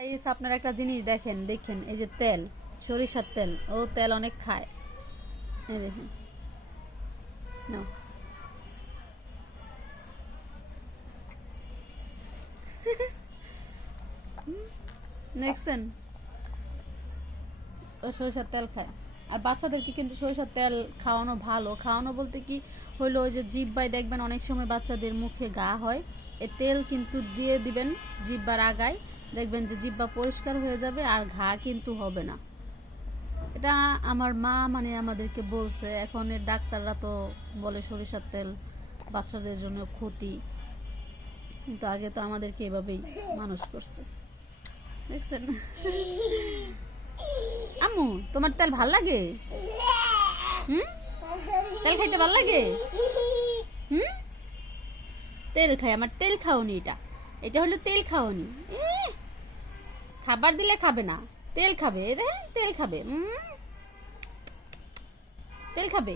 guys আপনারা একটা জিনিস দেখেন দেখেন এই যে তেল সরিষার তেল ও তেল অনেক খায় এই দেখেন নাও দেখছেন ও সরিষার তেল খায় আর বাচ্চাদেরকে কিন্তু সরিষার তেল খাওয়ানো ভালো খাওয়ানো বলতে কি হলো ওই যে জিহ্বায় দেখবেন অনেক সময় বাচ্চাদের মুখে ঘা হয় এ তেল কিন্তু দিয়ে দিবেন জিহ্বার আগায় দেখবেন যে জিহ্বা পরিষ্কার হয়ে যাবে আর ঘা কিন্তু হবে না এটা আমার মা মানে আমাদেরকে বলছে এখন এর ডাক্তাররা তো বলে সরিষার তেল বাচ্চাদের জন্য ক্ষতি কিন্তু আগে তো আমাদেরকে এভাবেই মানুষ করছে দেখছেন আম্মু তোমার তেল ভাল লাগে হুম তেল খাইতে ভাল লাগে হুম তেল খাই আমার তেল খাওনি এটা এটা হলো তেল খাওনি খাবার দিলে খাবে না তেল খাবে দেখেন তেল খাবে তেল খাবে